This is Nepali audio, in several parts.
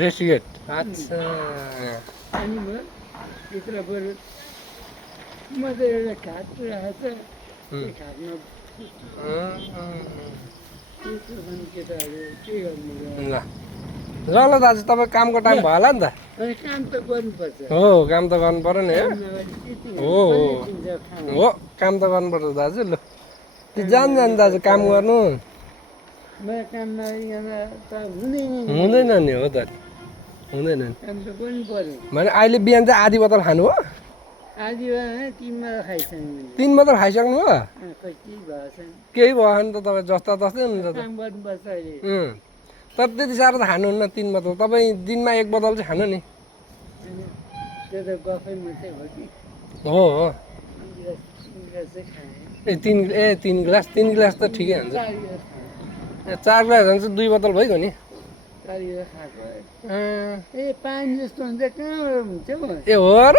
रेस्टिगेट अच्छा अनि म भित्र बरु म त एउटा खाट राखेको छ त्यो खाटमा त्यस्तो छन् केटाहरू के गर्नु ल ल ल दाजु तपाईँ कामको टाइम भयो होला नि त अनि काम त गर्नुपर्छ हो काम त गर्नु पर्यो नि हो हो काम त गर्नुपर्छ दाजु ल त्यो जानु दाजु काम गर्नु मलाई काम नगरिकन त हुँदैन नि हो त हुँदैन नि काम त गर्नु पर्यो भने अहिले बिहान चाहिँ आधी बोतल खानु हो आधी बेला 3 बेला खाइसक्नु मैले 3 बोतल खाइसक्नु हो खै के भएको छैन केही भयो नि त तपाईँ जस्ता तस्तै हुन्छ त काम गर्नुपर्छ अहिले तर त्यति साह्रो त खानुहुन्न 3 बोतल तपाईँ दिनमा 1 बोतल चाहिँ खानु नि अनि त्यो त गफै मात्रै हो कि हो हो गिलास चाहिँ खाएँ ए 3 गिलास त ठिकै हुन्छ 4 गिलास भने चाहिँ 2 बोतल भइगयो नि 4 गिलास खाएको ए पानी जस्तो हुन्छ कहाँबाट हुन्छ हो ए हो र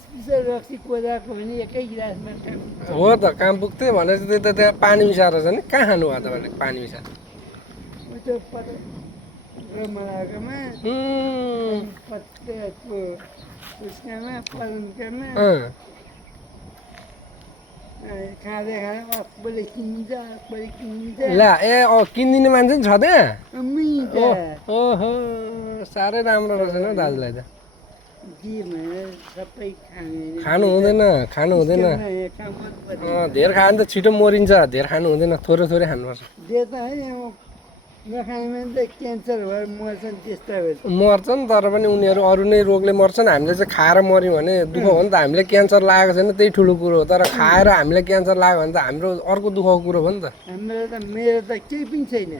स्पेसल रक्सी कोदाको भने एकै गिलासमा काम हो त काम पुग्थ्यो भनेपछि त्यो त त्यहाँ पानी मिसाएर छ नि कहाँ खानु भयो तपाईँले पानी मिसाएर त्यो रमलाकोमा पत्ताको उसकामा पलङ्कामा खाँदै खाँदै अक्बले किन्छ ला ए किनिदिने मान्छे पनि छ त्यहाँ मिठा ओहो साह्रै राम्रो रहेछ नि हौ दाजुलाई त के भनेर सबै खानु हुँदैन धेर खायो भने त छिटो मरिन्छ धेर खानु हुँदैन थोरै थोरै खानुपर्छ त्यो त होइन नखाने भने त क्यान्सर भएर मर्छन् त्यस्ता भएर मर्छ नि तर पनि उनीहरू अरू नै रोगले मर्छन् हामीले चाहिँ खाएर मऱ्यौँ भने दुःख हो नि त हामीले क्यान्सर लागेको छैन त्यही ठुलो कुरो हो तर खाएर हामीलाई क्यान्सर लाग्यो भने त हाम्रो अर्को दुःखको कुरो हो नि त हाम्रो त मेरो त केही पनि छैन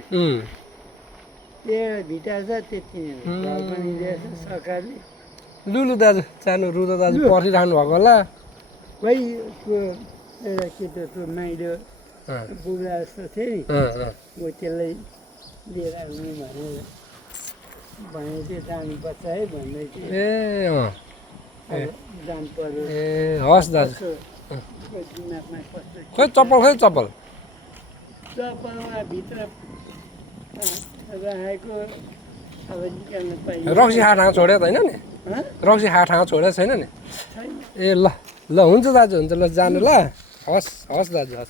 त्यो भिटा छ त्यति नै पनि दिएछ सरकारले लु दाजु सानो रुदो दाजु पर्खिराख्नु भएको होला खोइको एउटा केटो त्यो माइलो बुग्ला जस्तो थियो नि हो त्यसलाई लिएर आउनु भनेर भने चाहिँ जानुपर्छ है भन्दै थियो ए जानु पर्यो ए हस् दाजु दिमागमा कस्तो खोइ चप्पल चप्पलमा भित्र राखेको अब निकाल्न पाइन्छ रक्सी खा ठाउँ छोडेको छैन नि रक्सी खा ठाउँ छोडेको छैन नि ए ल हुन्छ दाजु हुन्छ ल जानु ल हस् दाजु हस्